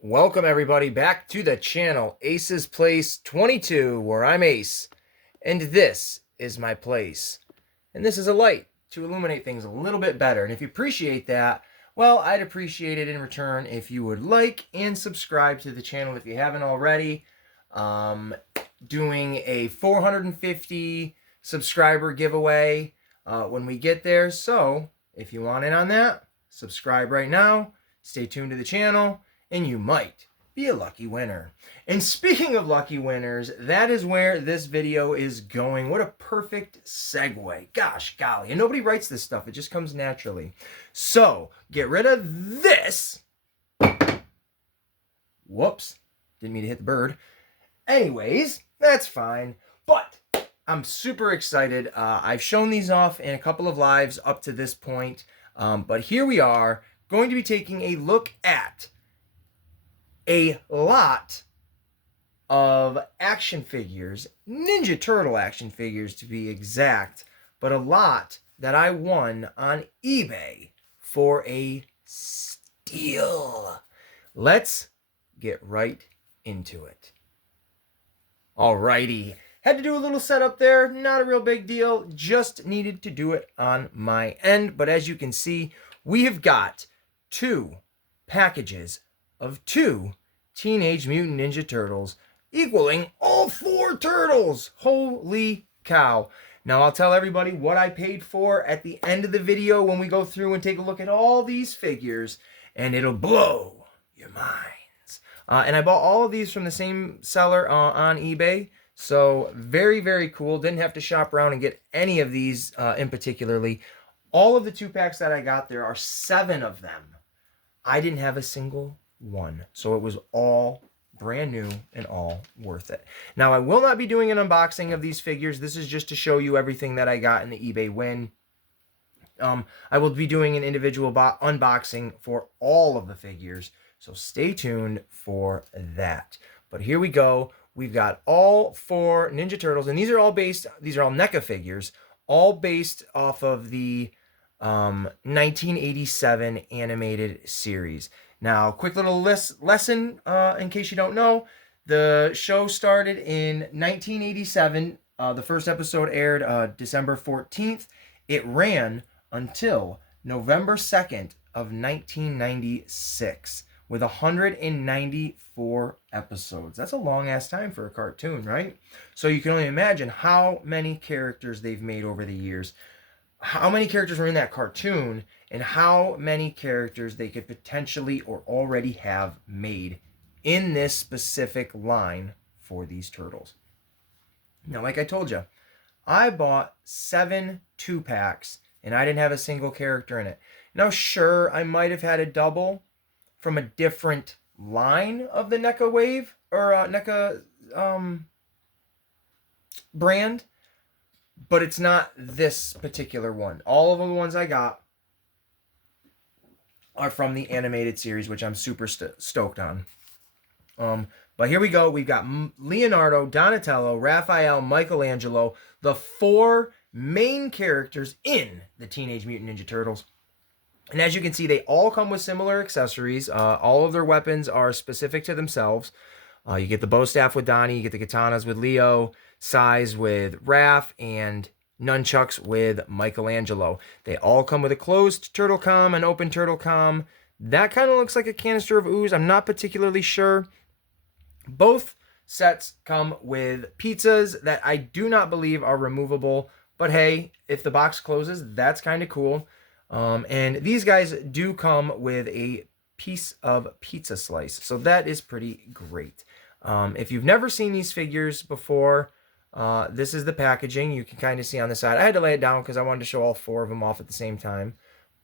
Welcome everybody back to the channel Ace's Place 22, where I'm Ace, and this is my place. And this is a light to illuminate things a little bit better. And if you appreciate that, well, I'd appreciate it in return if you would like and subscribe to the channel if you haven't already. Doing a 450 subscriber giveaway when we get there. So if you want in on that, subscribe right now. Stay tuned to the channel, and you might be a lucky winner. And speaking of lucky winners, that is where this video is going. What a perfect segue. Gosh golly. And nobody writes this stuff. It just comes naturally. So, get rid of this. Whoops. Didn't mean to hit the bird. Anyways, that's fine. But I'm super excited. I've shown these off in a couple of lives up to this point. But here we are, going to be taking a look at a lot of action figures, Ninja Turtle action figures to be exact, but a lot that I won on eBay for a steal. Let's get right into it. Alrighty, had to do a little setup there, not a real big deal, just needed to do it on my end, but as you can see, we have got two packages of two Teenage Mutant Ninja Turtles, equaling all four turtles. Holy cow. Now, I'll tell everybody what I paid for at the end of the video when we go through and take a look at all these figures, and it'll blow your minds. And I bought all of these from the same seller on eBay, so very, very cool. Didn't have to shop around and get any of these in particularly. All of the two packs that I got, there are 7 of them. I didn't have a single one, so it was all brand new and all worth it. Now, I will not be doing an unboxing of these figures. This is just to show you everything that I got in the eBay win. I will be doing an individual unboxing for all of the figures, so stay tuned for that. But here we go. We've got all 4 Ninja Turtles, and these are all NECA figures, all based off of the 1987 animated series. Now, quick little lesson in case you don't know. The show started in 1987. The first episode aired December 14th. It ran until November 2nd of 1996 with 194 episodes. That's a long-ass time for a cartoon, right? So you can only imagine how many characters they've made over the years. How many characters were in that cartoon, and how many characters they could potentially or already have made in this specific line for these turtles. Now, like I told you, I bought 7 2-packs, and I didn't have a single character in it. Now, sure, I might have had a double from a different line of the NECA wave, or NECA brand, but it's not this particular one. All of the ones I got are from the animated series, which I'm super stoked on. But here we go. We've got Leonardo, Donatello, Raphael, Michelangelo, the 4 main characters in the Teenage Mutant Ninja Turtles. And as you can see, they all come with similar accessories. All of their weapons are specific to themselves. You get the bow staff with Donnie, you get the katanas with Leo, sais with Raph, and nunchucks with Michelangelo. They all come with a closed turtle com, an open turtle com. That kind of looks like a canister of ooze. I'm not particularly sure. Both sets come with pizzas that I do not believe are removable. But hey, if the box closes, that's kind of cool. And these guys do come with a piece of pizza slice. So that is pretty great. If you've never seen these figures before, this is the packaging. You can kind of see on the side. I had to lay it down because I wanted to show all 4 of them off at the same time.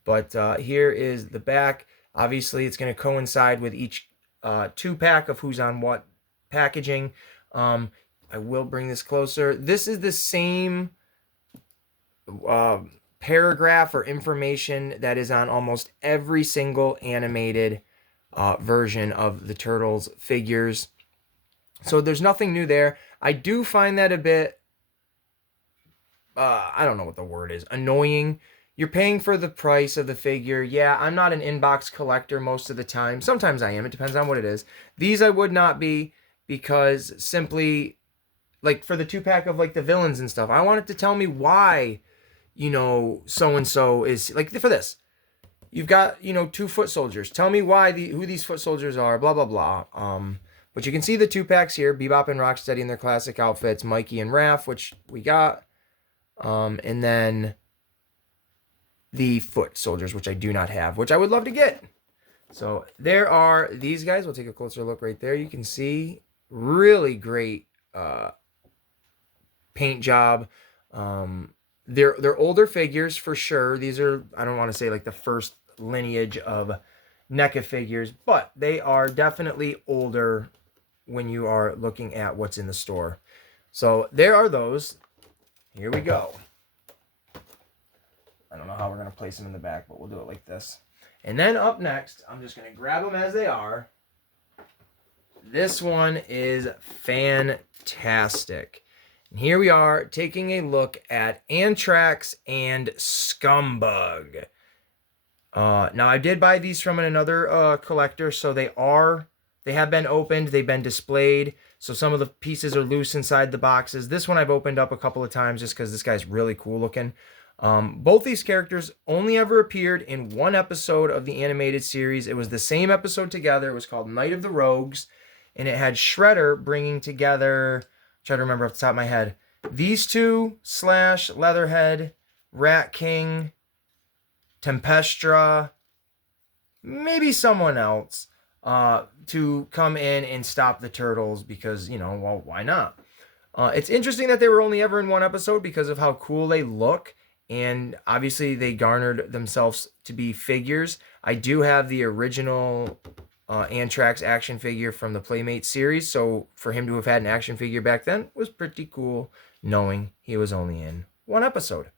But here is the back. Obviously, it's going to coincide with each 2-pack of who's on what packaging. I will bring this closer. This is the same paragraph or information that is on almost every single animated version of the Turtles figures. So there's nothing new there. I do find that a bit, I don't know what the word is, annoying. you're paying for the price of the figure. Yeah, I'm not an inbox collector most of the time. Sometimes I am. It depends on what it is. These I would not be, because simply, like, for the 2-pack of, like, the villains and stuff, I want it to tell me why, so and so is, like, for this. You've got, 2 foot soldiers. Tell me who these foot soldiers are, blah, blah, blah. But you can see the 2-packs here, Bebop and Rocksteady in their classic outfits, Mikey and Raph, which we got. And then the foot soldiers, which I do not have, which I would love to get. So there are these guys. We'll take a closer look right there. You can see really great paint job. They're older figures for sure. These are, I don't want to say like the first lineage of NECA figures, but they are definitely older when you are looking at what's in the store. So there are those. Here we go. I don't know how we're going to place them in the back, but we'll do it like this. And then up next, I'm just going to grab them as they are. This one is fantastic. And here we are taking a look at Antrax and Scumbug. Now, I did buy these from another collector, so they have been opened, they've been displayed, so some of the pieces are loose inside the boxes. This one I've opened up a couple of times just because this guy's really cool looking. Both these characters only ever appeared in one episode of the animated series. It was the same episode together. It was called Night of the Rogues, and it had Shredder bringing together, I'm trying to remember off the top of my head, these two, Slash, Leatherhead, Rat King, Tempestra, maybe someone else, to come in and stop the turtles because, well, why not? It's interesting that they were only ever in one episode because of how cool they look, and obviously they garnered themselves to be figures. I do have the original Antrax action figure from the Playmate series, so for him to have had an action figure back then was pretty cool, knowing he was only in one episode.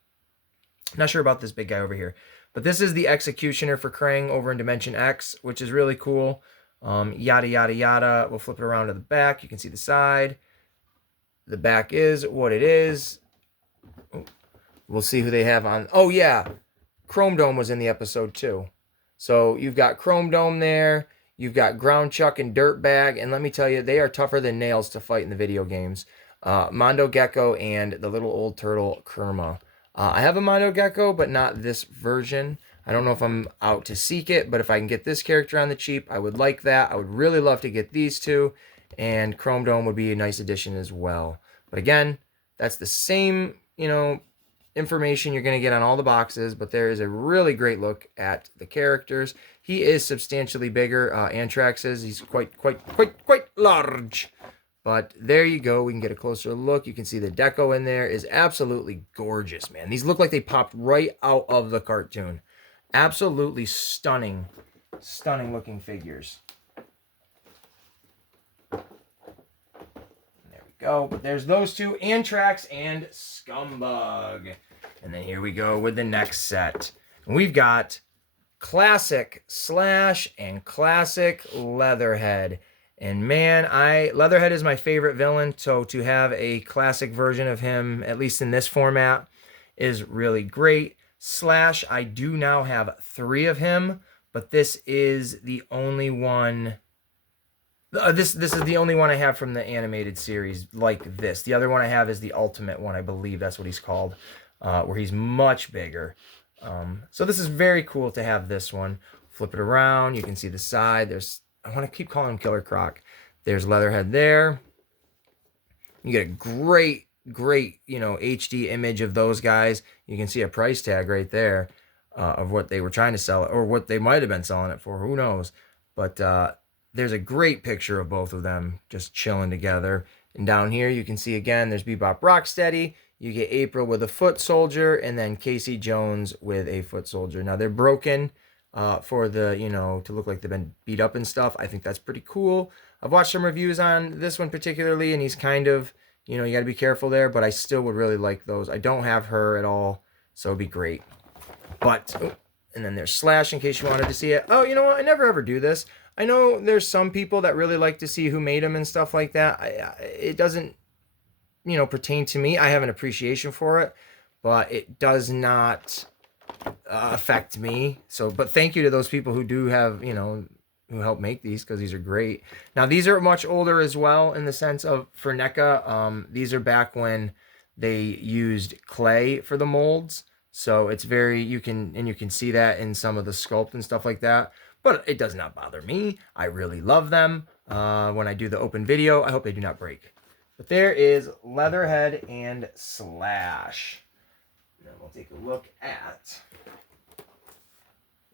Not sure about this big guy over here. But this is the Executioner for Krang over in Dimension X, which is really cool. Yada, yada, yada. We'll flip it around to the back. You can see the side. The back is what it is. We'll see who they have on. Oh, yeah. Chrome Dome was in the episode, too. So you've got Chrome Dome there. You've got Ground Chuck and Dirtbag. And let me tell you, they are tougher than nails to fight in the video games. Mondo Gecko and the little old turtle, Kerma. I have a Mondo Gecko, but not this version. I don't know if I'm out to seek it, but if I can get this character on the cheap, I would like that. I would really love to get these two, and Chrome Dome would be a nice addition as well. But again, that's the same, information you're going to get on all the boxes, but there is a really great look at the characters. He is substantially bigger. Antrax is. He's quite large. But there you go. We can get a closer look. You can see the deco in there is absolutely gorgeous, man. These look like they popped right out of the cartoon. Absolutely stunning, stunning looking figures. There we go. But there's those two, Antrax and Scumbug. And then here we go with the next set. And we've got Classic Slash and Classic Leatherhead. And man, Leatherhead is my favorite villain, so to have a classic version of him, at least in this format, is really great. Slash, I do now have 3 of him, but this is the only one. This is the only one I have from the animated series like this. The other one I have is the Ultimate one, I believe that's what he's called, where he's much bigger. So this is very cool to have this one. Flip it around, you can see the side. I want to keep calling him Killer Croc. There's Leatherhead there. You get a great, HD image of those guys. You can see a price tag right there of what they were trying to sell it, or what they might have been selling it for. Who knows? But there's a great picture of both of them just chilling together. And down here you can see again, there's Bebop Rocksteady. You get April with a foot soldier, and then Casey Jones with a foot soldier. Now they're broken. For the, to look like they've been beat up and stuff. I think that's pretty cool. I've watched some reviews on this one particularly, and he's kind of, you got to be careful there, but I still would really like those. I don't have her at all, so it'd be great. But, and then there's Slash in case you wanted to see it. Oh, you know what? I never ever do this. I know there's some people that really like to see who made them and stuff like that. It doesn't, pertain to me. I have an appreciation for it, but it does not affect me. So, but thank you to those people who do have, you know, who help make these, because these are great. Now these are much older as well in the sense of for NECA. These are back when they used clay for the molds. So it's very, you can see that in some of the sculpt and stuff like that. But it does not bother me. I really love them. When I do the open video, I hope they do not break. But there is Leatherhead and Slash. Now we'll take a look at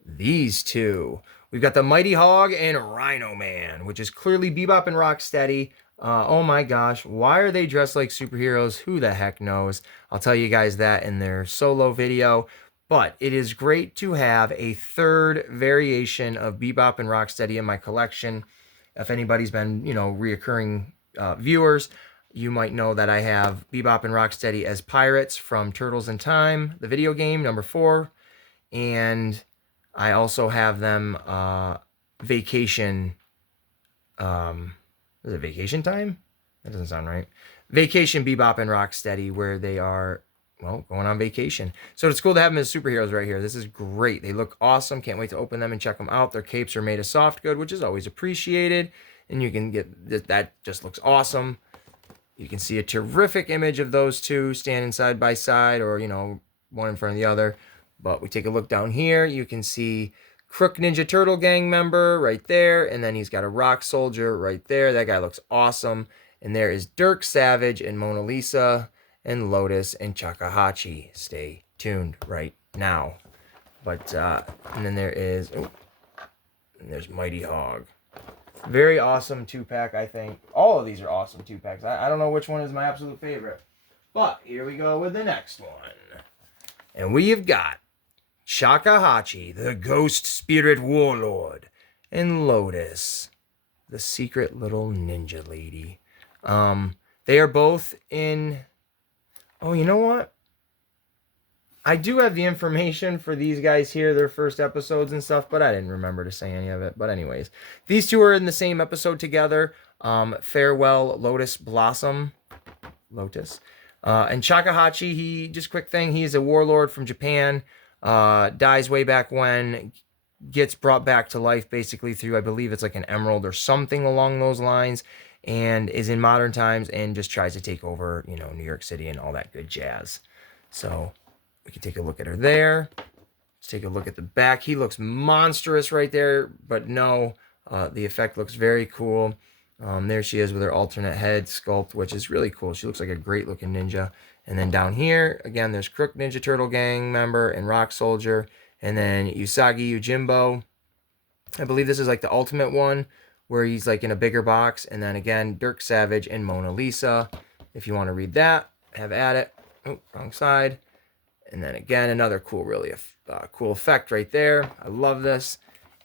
these two. We've got the Mighty Hog and Rhino Man, which is clearly Bebop and Rocksteady. Oh my gosh, why are they dressed like superheroes? Who the heck knows? I'll tell you guys that in their solo video. But it is great to have a third variation of Bebop and Rocksteady in my collection. If anybody's been, you know, reoccurring viewers, you might know that I have Bebop and Rocksteady as pirates from Turtles in Time, the video game, number 4. And I also have them Vacation. Is it Vacation Time? That doesn't sound right. Vacation Bebop and Rocksteady, where they are, well, going on vacation. So it's cool to have them as superheroes right here. This is great. They look awesome. Can't wait to open them and check them out. Their capes are made of soft good, which is always appreciated. And you can get, that just looks awesome. You can see a terrific image of those two standing side by side, or, you know, one in front of the other. But we take a look down here. You can see Crook Ninja Turtle gang member right there. And then he's got a rock soldier right there. That guy looks awesome. And there is Dirk Savage and Mona Lisa and Lotus and Shakahachi. Stay tuned right now. But, and then there is, oh, and there's Mighty Hog. Very awesome 2-pack, I think. All of these are awesome 2-packs. I don't know which one is my absolute favorite. But here we go with the next one. And we've got Shakahachi, the Ghost Spirit Warlord, and Lotus, the secret little ninja lady. They are both in... Oh, you know what? I do have the information for these guys here, their first episodes and stuff, but I didn't remember to say any of it. But anyways, these two are in the same episode together. Farewell, Lotus Blossom. Lotus. And Shakahachi, he, just quick thing, he's a warlord from Japan. Dies way back when, gets brought back to life basically through, I believe it's like an emerald or something along those lines, and is in modern times and just tries to take over, you know, New York City and all that good jazz. So we can take a look at her there. Let's take a look at the back. He looks monstrous right there, but no, the effect looks very cool. There she is with her alternate head sculpt, which is really cool. She looks like a great looking ninja. And then down here, again, there's Crook Ninja Turtle gang member and Rock Soldier. And then Usagi Yojimbo. I believe this is like the ultimate one, where he's like in a bigger box. And then again, Dirk Savage and Mona Lisa. If you want to read that, have at it. Oh, wrong side. And then again, another cool, really cool effect right there. I love this.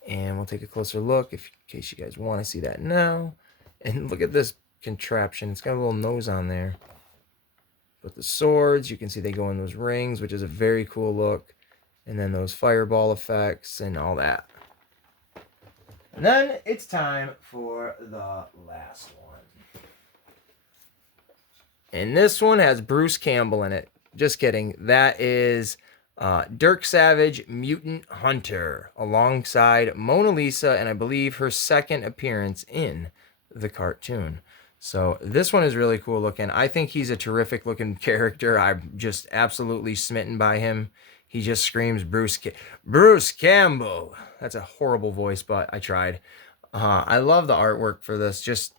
And we'll take a closer look in case you guys want to see that now. And look at this contraption. It's got a little nose on there. With the swords, you can see they go in those rings, which is a very cool look. And then those fireball effects and all that. And then it's time for the last one. And this one has Bruce Campbell in it. Just kidding. That is Dirk Savage, Mutant Hunter, alongside Mona Lisa, and I believe her second appearance in the cartoon. So this one is really cool looking. I think he's a terrific looking character. I'm just absolutely smitten by him. He just screams Bruce Campbell. That's a horrible voice, but I tried. I love the artwork for this. Just,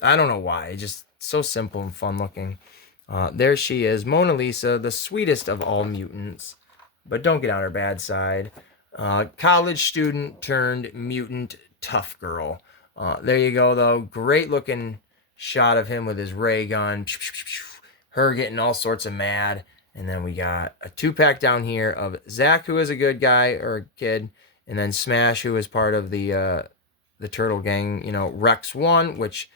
I don't know why. Just so simple and fun looking. There she is, Mona Lisa, the sweetest of all mutants. But don't get on her bad side. College student turned mutant tough girl. There you go, though. Great looking shot of him with his ray gun. Her getting all sorts of mad. And then we got a 2-pack down here of Zach, who is a good guy or a kid. And then Smash, who is part of the Turtle Gang, you know, Rex 1, which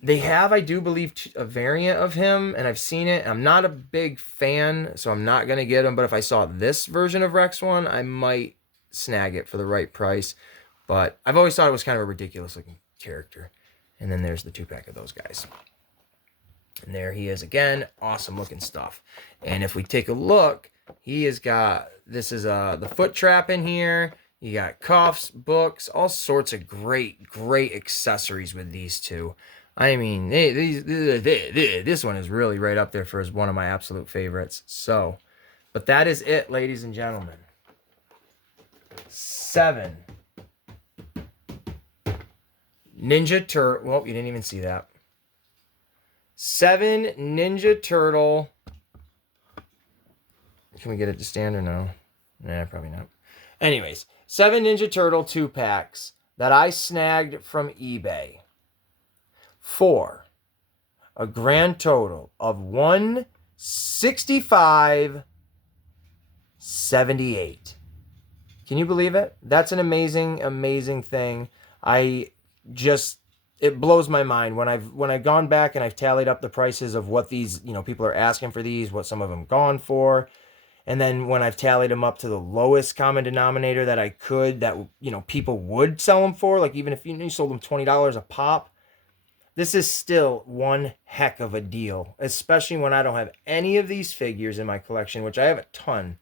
they have, I do believe, a variant of him, and I've seen it. I'm not a big fan, so I'm not going to get him. But if I saw this version of Rex 1, I might snag it for the right price. But I've always thought it was kind of a ridiculous-looking character. And then there's the 2-pack of those guys. And there he is again. Awesome-looking stuff. And if we take a look He has got, this is the foot trap in here. You got cuffs, books, all sorts of great accessories with these two. I mean, this one is really right up there for as one of my absolute favorites. So, but that is it, ladies and gentlemen. 7 Ninja Turtle. Well, you didn't even see that. 7 Ninja Turtle. Can we get it to stand or no? Nah, probably not. Anyways, 7 Ninja Turtle 2-packs that I snagged from eBay for a grand total of $165.78. Can you believe it? That's an amazing thing. It blows my mind when I've gone back and I've tallied up the prices of what these, people are asking for these, what some of them gone for. And then when I've tallied them up to the lowest common denominator that I could, that, people would sell them for, like even if you sold them $20 a pop, this is still one heck of a deal, especially when I don't have any of these figures in my collection, which I have a ton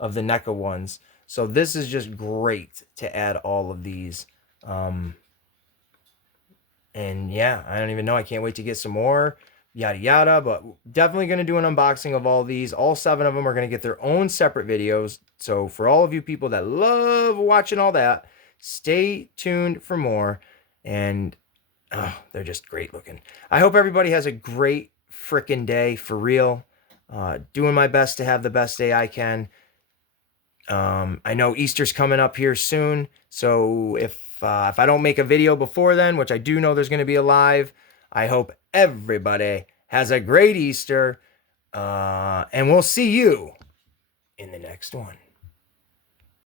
of the NECA ones. So this is just great to add all of these. And yeah, I don't even know. I can't wait to get some more. Yada yada. But definitely going to do an unboxing of all these. All 7 of them are going to get their own separate videos. So for all of you people that love watching all that, stay tuned for more. And they're just great looking. I hope everybody has a great freaking day, for real. Doing my best to have the best day I can. I know Easter's coming up here soon, so if I don't make a video before then, which I do know there's going to be a live, I hope everybody has a great Easter, and we'll see you in the next one.